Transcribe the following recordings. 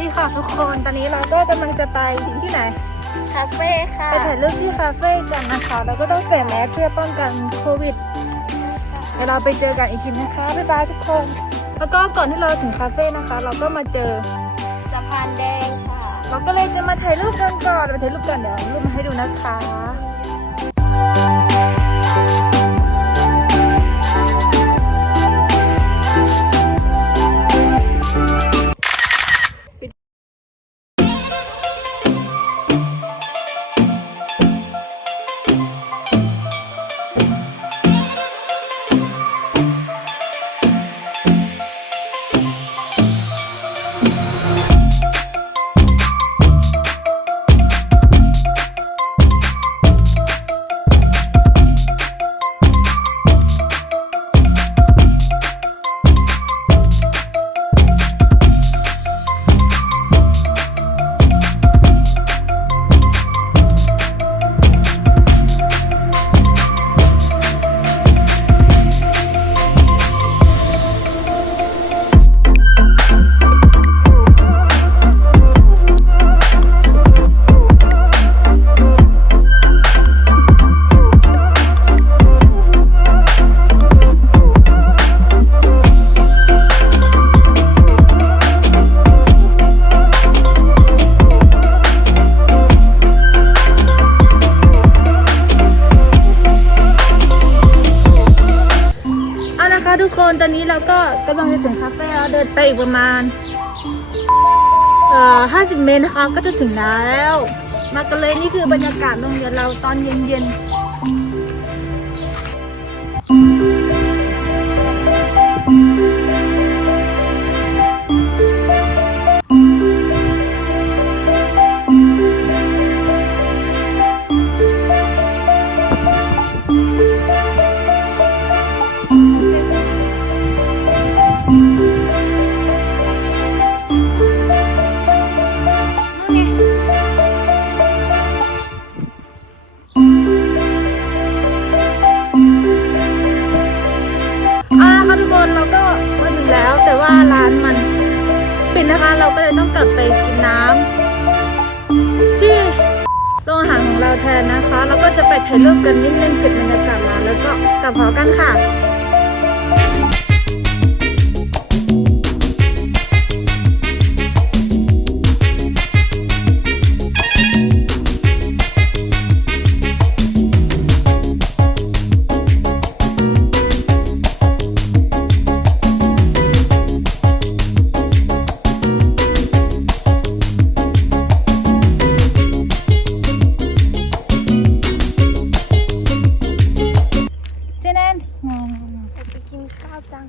ดีค่ะทุกคน ตอนนี้เราก็กำลังจะไปที่ไหน คาเฟ่ค่ะ ไปถ่ายรูปที่คาเฟ่กันนะคะแล้วก็ต้องใส่แมสเพื่อป้องกันโควิดเดี๋ยวเราไปเจอกันอีกทีนะคะ บ๊ายบายทุกคน แล้วก็ก่อนที่เราถึงคาเฟ่นะคะ เราก็มาเจอสะพานแดงค่ะ เราก็เลยจะมาถ่ายรูปกันก่อนมาถ่ายรูปกันเดี๋ยวเอารูปมาให้ดูนะคะ คนตอนนี้เราก็กำลังจะถึงคาเฟ่แล้วเดินไปอีกประมาณเอ่อ50เมตรนะคะก็จะถึงแล้ว มากันเลยนี่คือบรรยากาศโรงเรียนเราตอนเย็นๆ เราก็มาถึงแล้ว แต่ว่าร้านมันปิดนะคะ เราก็เลยต้องกลับไปกินน้ำที่โรงอาหารของเราแทนนะคะ แล้วก็จะไปถ่ายรูปกันนิดนึงเก็บบรรยากาศมาแล้วก็กลับหอกันค่ะ จัง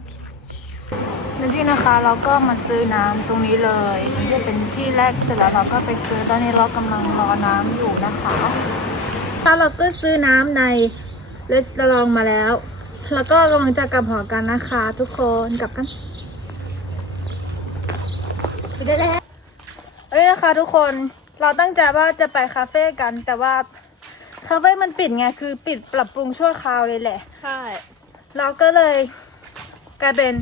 แล้วที่นะคะเราก็มาซื้อน้ำตรงนี้เลยนี่จะเป็นที่แรกเสร็จแล้วเราก็ไปซื้อตอนนี้เรากำลังรอน้ำอยู่นะคะถ้าเราก็ซื้อน้ำในเรสตอรองมาแล้ว แล้วก็กำลังจะกลับหอกันนะคะ ทุกคนกลับกันไปได้แล้วเอ้ยนะคะทุกคนเราตั้งใจว่าจะไปคาเฟ่กัน แต่ว่าคาเฟ่มันปิดไงคือปิดปรับปรุงชั่วคราวเลยแหละใช่เราก็เลย กลายเป็น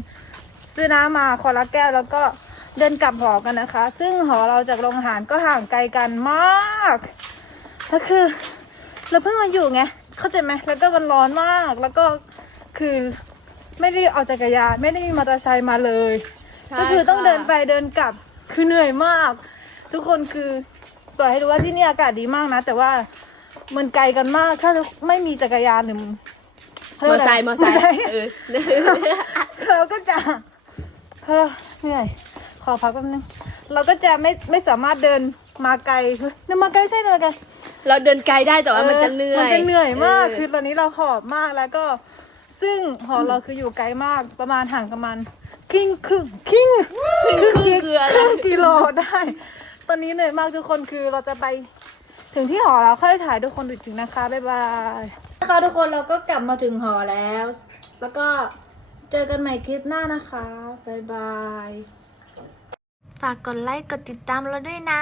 ซื้อน้ำมาคนละแก้วแล้วก็เดินกลับหอกันนะคะ ซึ่งหอเราจากโรงอาหารก็ห่างไกลกันมากแล้วคือ เราเพิ่งมาอยู่ไงเข้าใจไหมแล้วก็มันร้อนมากแล้วก็คือไม่ได้เอาจักรยานไม่ได้มีมอเตอร์ไซค์มาเลย ก็คือต้องเดินไปเดินกลับคือเหนื่อยมาก ทุกคนคือปล่อยให้ดูว่าที่นี่อากาศดีมากนะ แต่ว่ามันไกลกันมากถ้าไม่มีจักรยานหรือมอไซค์มอไซค์ เออเราก็จะเฮ้อเหนื่อย ขอพักแป๊บนึง เราก็จะไม่ไม่สามารถเดินมาไกลเฮ้ยเดินมาไกลไม่ใช่เดินมาไกลเราเดินไกลได้แต่ว่ามันจะเหนื่อย มันจะเหนื่อยมากเคือตอนนี้เราหอบมากแล้วก็ ซึ่งหอเราคืออยู่ไกลมากประมาณห่างประมาณคิงคือคิงคือคือคืออะไรครึ่งกิโลได้ ตอนนี้เหนื่อยมากทุกคนคือเราจะไปถึงที่หอแล้วค่อยถ่ายทุกคนอีกถึงนะคะบ๊ายบายนะคะทุกคนเราก็กลับมาถึงหอแล้ว แล้วก็ เจอกันใหม่คลิปหน้านะคะ บ๊ายบาย ฝากกดไลค์ กดติดตามเราด้วยนะ